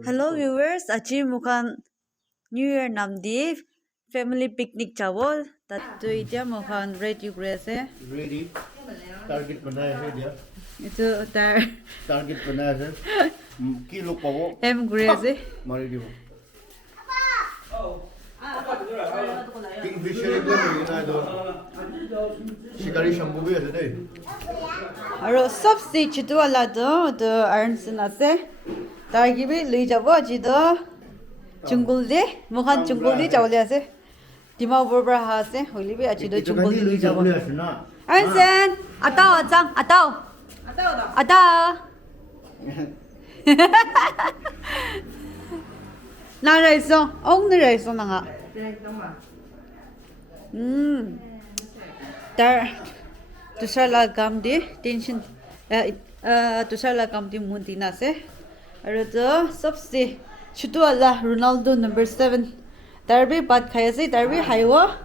Hello viewers, achi mukhan New Year namdi family picnic chawol tatto itia mukhan ready ase. Ready. Target बनाया है दिया. Itu tar Target बनाया है. Kilo पावो. em ase. मारी दियो. Kingfisher एक बार मिला है तो. शिकारी शंभू भी ऐसे थे. Aro sabsi chitu ala do arnsin ase. Targi bi lui jabo ji do jungle de mukhan jungle de chawle ase. Dima borbar ha ase holi bi achi do jungle de lui jabo. Arnsin atao achang atao. Atao. Na raiso, ong ni raiso na nga. Dar tusala gam di tension tusala gam di muntina se. Arado sabse chutu ala Ronaldo number 7. Darbi bat khaya se darbi haiwa.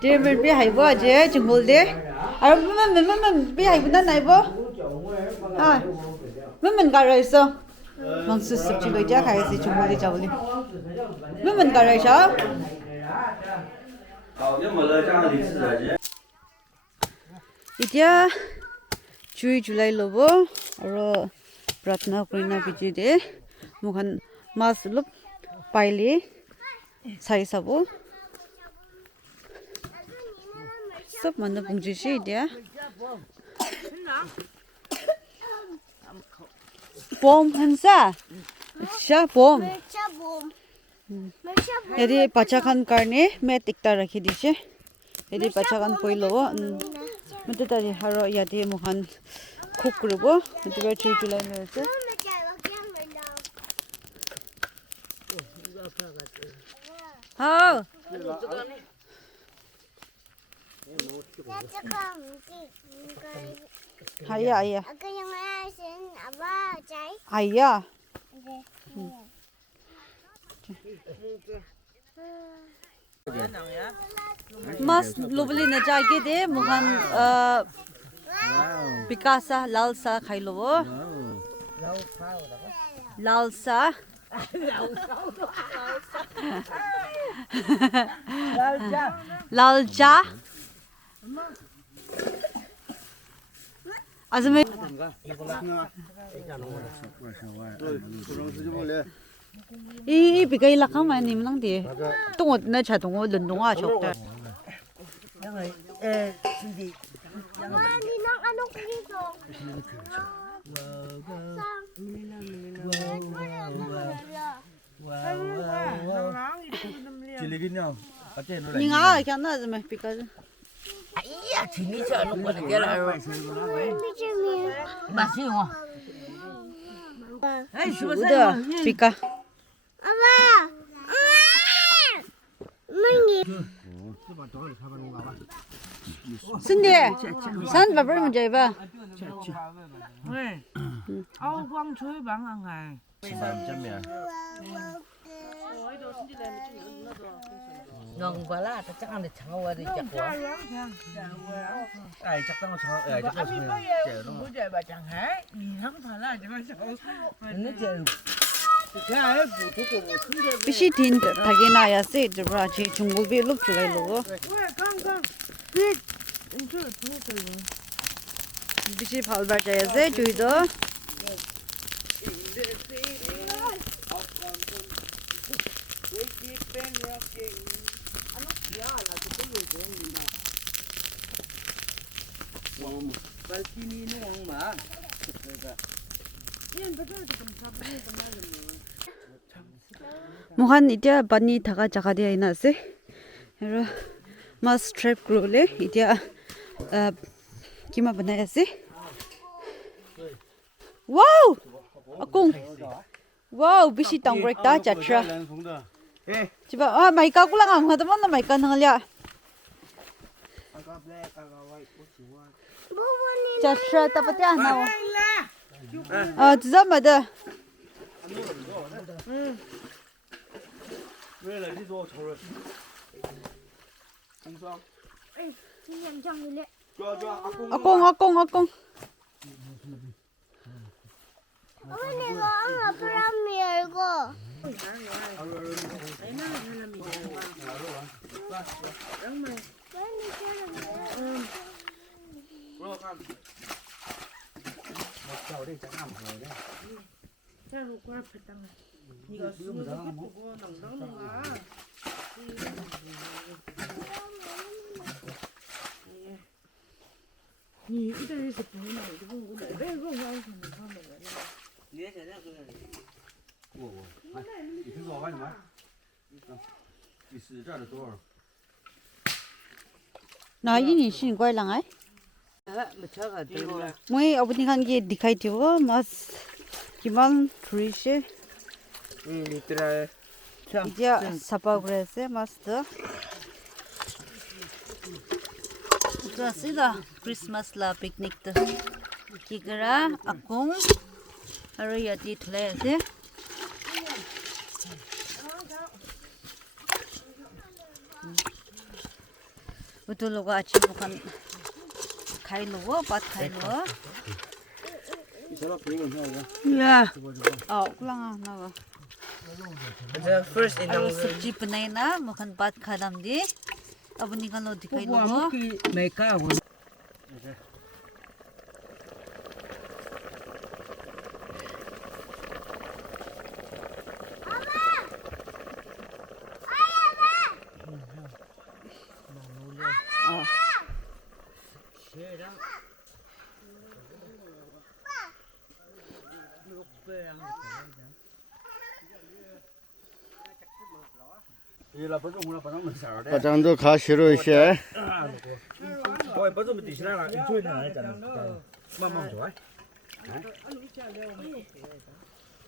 Demer bi haiwa je jungol de. Ar mem bi haiwa na naibo. Ah. Mem ga raiso. Mangsu sabji loja khaya se jungol de jawli. Mem ga raisa. Itia July lobo aro pratna kurina biji de mukhan mas lup paile sai sabo sab manna pungji shi dia bom hansa sha bom yadi pachakhan karne me tikta rakhi dishe yadi pachakhan poilo mete tari haro yadi mukhan cook krubo mete July me ase ha Haya aya. Aya. Mas lovely na jage de mukhan Pikasa lalsa khailo wo. Lalsa. Lalja. Azme 이 비가 일락하면 님랑디 똥어 나 자동어 런동아 적다 Hindi nang ano dito. Ciligin 닝아 캬나 azme 비가 Iya, sini saya lupa negara. Masih wah. 우다 비가 Ama! Mangi. 순대 산 밥을 먼저 해봐 왜? 아우 광 저희 방안 가. Ngon quá là chắc ăn được chẳng qua đi chắc quá. Ai chắc tao sao ai chắc Anh bây giờ bữa giờ bà chẳng hả? Không phải là chẳng sao. Nó chơi. Cái phụ thuộc của một thứ gì. 비시 딘 타게 나야세 저라지 중국비 룩 줄라이로 깡깡. 비시 발바자야세 주이도 모한 이제 바니 다가 자가디아 이나세 에로 마스 트랩 그루레 이제 기마 बना야세 와우 아공 와우 비시 땅브렉 다 자트라 지바 아 마이카 꿀랑 안 하다 만나 마이카 나갈야 자트라 따빠띠 안 나와 아 주자마다 왜来做仇人？工商。今天讲的嘞。抓阿公。 아공 어머니 이거 엄마 프라미야 이거. 이거 수고 해보고 넉넉넉아. 니 이따에서 보면 이거 보고 왜 이거 하는 거야? 네, 저녁 그래. 你听说我干什么？第四站的多少？ ना ये नहीं शीन कोई लंगा है मच्छा खाते मैं अब निकाल के दिखाई थी वो मस्त किमान फ्रेश है इतना है इधर सपा ग्रेस है मस्त तो सीधा क्रिसमस ला पिकनिक तो किकरा अकोंग और ये ती थले ऐसे तो लोग अच्छे मुखन खाई लो बात खाई लो या आओ कुलांगा ना The first in और सब्जी बनाई ना मुखन बात खा दम दी अब निकालो दिखाई लो मेका 바장도 가시로 이제. ôi bắt đầu tí xíu là em chui này chẳng mong mong rồi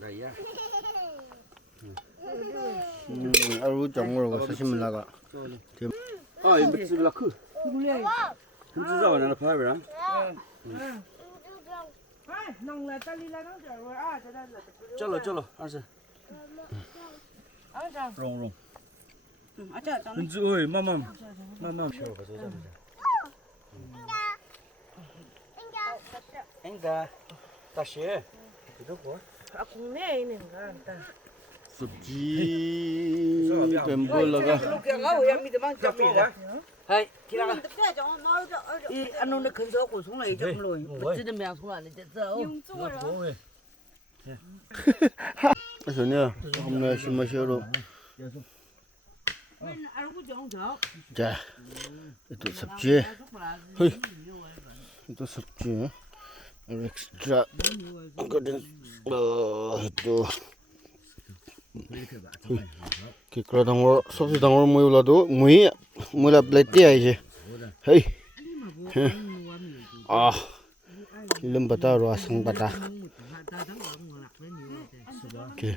đây ya. 아루 정으로 사시면 나가. 아, 이 밑집이 크. 김치자 와나 파베라. 쩔어 알았어. 롱롱. अच्छा चलो 김치 ơi 맘맘 쉬어 가자 앵가. 다시. 이거 뭐 아 국내에 있는 거 습지 뱀벌러가 그냥 왜 믿으면 잡니다 하이 기라가 이 안오는 근서고 송라 이제 물로 붙이는 명송 안에 됐어 뭐해 전혀 엄마 심마셔로 자 또 습지 또 습지 엑스트라 거든 또 그런 거 소스 당을 모여라도 뭐라 플레이트 아이지 헤이 아 이름 바다로 왔은 바다 오케이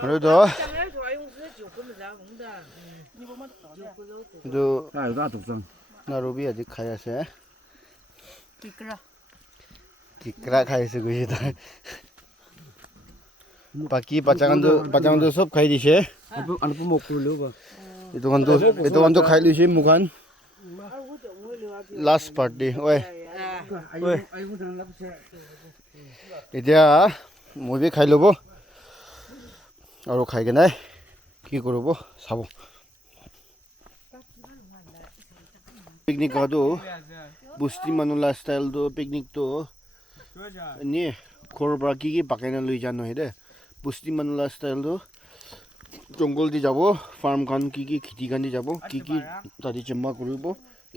그래도 또 나 독성 나로비 아직 가야세 किकरा 기크라 가야세 그지다 바퀴 바장도 섭 खाई दिसे 안 뽑고 려봐 이동안도 खाई लिसे मुखान लास्ट पार्टी ओए এতিয়া মই বি খাই লব আৰু খাই কেনে কি কৰিব চাব পিকনিক গাটো বুষ্টি মানুহ ষ্টাইলটো পিকনিকটো এনে ঘৰৰ পৰা কি পাকাই লৈ যা নহয় দে বুষ্টি মানুহ ষ্টাইলটো জংগল দি যাব ফাৰ্ম খান কি খেতি খান দি যাব কি তাতে জমা কৰিব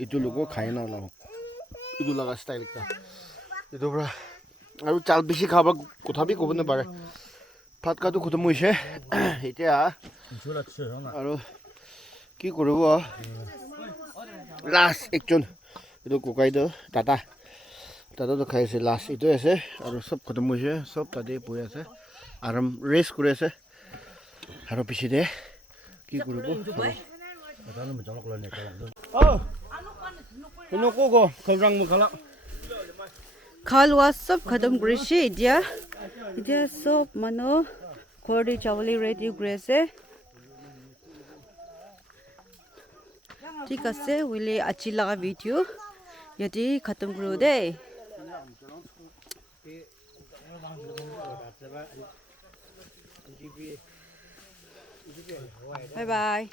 এইটো লোক খাই না লাভ এইটো লগা ষ্টাইল এটা এইটো পৰা আৰু চাল বেছি খাব কথা বি ক'ব নাপাৰে ভাত খাটো খতম হৈছে এতিয়া আৰু কি কৰিব লাষ্ট একজন এইটো ককাইটো দাদাটো খাইছে লাষ্ট এইটোৱে আছে আৰু চব খতম হৈছে চব তাতে বহি আছে আৰাম ৰেষ্ট কৰি আছে আৰু পিছতে কি কৰিব खालवा सब खत्म ग्रेसे इधर सब मनो खोड़ी चावली रेडी ग्रेसे ठीक है विले अच्छी लगा वीडियो यदि खत्म करो दे 拜拜。